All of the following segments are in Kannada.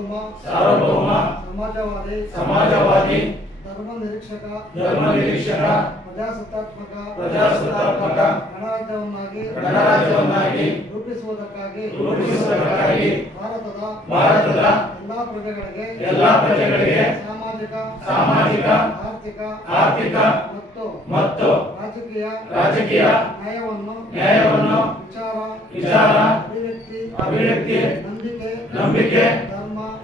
ಸಾರ್ವಭೌಮ ಸಾರ್ವಭೌಮ ಸಮಾಜವಾದಿ ಸಮಾಜವಾದಿ ಧರ್ಮ ನಿರೀಕ್ಷಕ ಧರ್ಮ ನಿರೀಕ್ಷಕ ಪ್ರಜಾಸತ್ತಾತ್ಮಕ ಪ್ರಜಾಸತ್ತಾತ್ಮಕ ಗಣರಾಜ್ಯವನ್ನಾಗಿ ಗಣರಾಜ್ಯವನ್ನಾಗಿ ರೂಪಿಸುವುದಕ್ಕಾಗಿ ರೂಪಿಸುವುದಕ್ಕಾಗಿ ಭಾರತದ ಭಾರತದ ಎಲ್ಲಾ ಪ್ರಜೆಗಳಿಗೆ ಎಲ್ಲಾ ಪ್ರಜೆಗಳಿಗೆ ಸಾಮಾಜಿಕ ಸಾಮಾಜಿಕ ಆರ್ಥಿಕ ಆರ್ಥಿಕ ಮತ್ತು ಮತ್ತು ರಾಜಕೀಯ ರಾಜಕೀಯ ನ್ಯಾಯವನ್ನು ನ್ಯಾಯವನ್ನು ವಿಚಾರ ವಿಚಾರ ಅಭಿವ್ಯಕ್ತಿ ಅಭಿವ್ಯಕ್ತಿ ನಂಬಿಕೆ ನಂಬಿಕೆ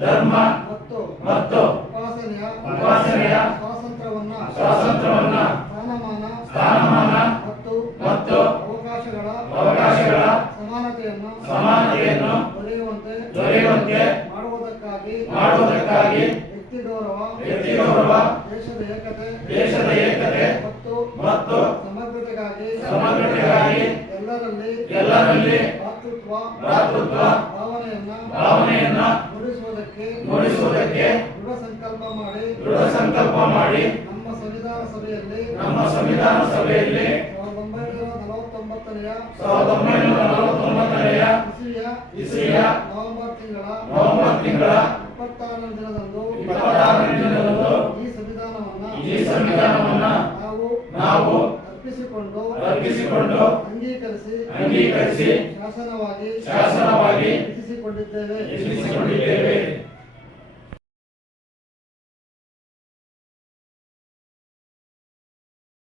ಧರ್ಮ ಮತ್ತು ಮತ್ತು ಉಪಾಸನೆಯ ಉಪಾಸನೆಯ ಸ್ವಾತಂತ್ರ್ಯವನ್ನ ಸ್ವಾತಂತ್ರ್ಯವನ್ನ ಸ್ಥಾನಮಾನ ಸ್ಥಾನಮಾನ ಮತ್ತು ಮತ್ತು ಅವಕಾಶಗಳ ಅವಕಾಶಗಳ ಸಮಾನತೆಯನ್ನು ಸಮಾನತೆಯನ್ನು ದೊರೆಯುವಂತೆ ದೊರೆಯುವಂತೆ ಮಾಡುವುದಕ್ಕಾಗಿ ಮಾಡುವುದಕ್ಕಾಗಿ ವ್ಯಕ್ತಿ ಗೌರವ ವ್ಯಕ್ತಿ ಗೌರವ ದೇಶದ ಏಕತೆ ದೇಶದ ಏಕತೆ ಮತ್ತು ಮತ್ತು ಸಮಗ್ರತೆಗಾಗಿ ಸಮಗ್ರತೆಗಾಗಿ ಎಲ್ಲರಲ್ಲಿ ಎಲ್ಲರಲ್ಲಿ ಭಾತೃತ್ವ ಭ್ರಾತೃತ್ವ ಮೂಡಿಸುವುದಕ್ಕೆ ದೃಢ ಸಂಕಲ್ಪ ಮಾಡಿ ದೃಢ ಸಂಕಲ್ಪ ಮಾಡಿ ನಮ್ಮ ಸಂವಿಧಾನ ಸಭೆಯಲ್ಲಿ ನಮ್ಮ ಸಂವಿಧಾನ ಸಭೆಯಲ್ಲಿ ಸಾವಿರದ ಒಂಬೈನೂರ ನಲವತ್ತೊಂಬತ್ತನೆಯ ಸಾವಿರದ ಒಂಬೈನೂರ ನಲವತ್ತೊಂಬತ್ತನೆಯ ಇಸವಿಯ ಇಸವಿಯ ನವೆಂಬರ್ ತಿಂಗಳ ನವೆಂಬರ್ ತಿಂಗಳ ಇಪ್ಪತ್ತಾರನೇ ದಿನದಂದು ಇಪ್ಪತ್ತಾರನೇ ದಿನದಂದು ಈ ಸಂವಿಧಾನವನ್ನ ಈ ಸಂವಿಧಾನವನ್ನ ನಾವು ನಾವು ಅರ್ಪಿಸಿಕೊಂಡು ಅರ್ಪಿಸಿಕೊಂಡು ಅಂಗೀಕರಿಸಿ ಅಂಗೀಕರಿಸಿ ಶಾಸನವಾಗಿ ಶಾಸನವಾಗಿ ವಿಧಿಸಿಕೊಂಡಿದ್ದೇವೆ ಎದುರಿಸಿಕೊಂಡಿದ್ದೇವೆ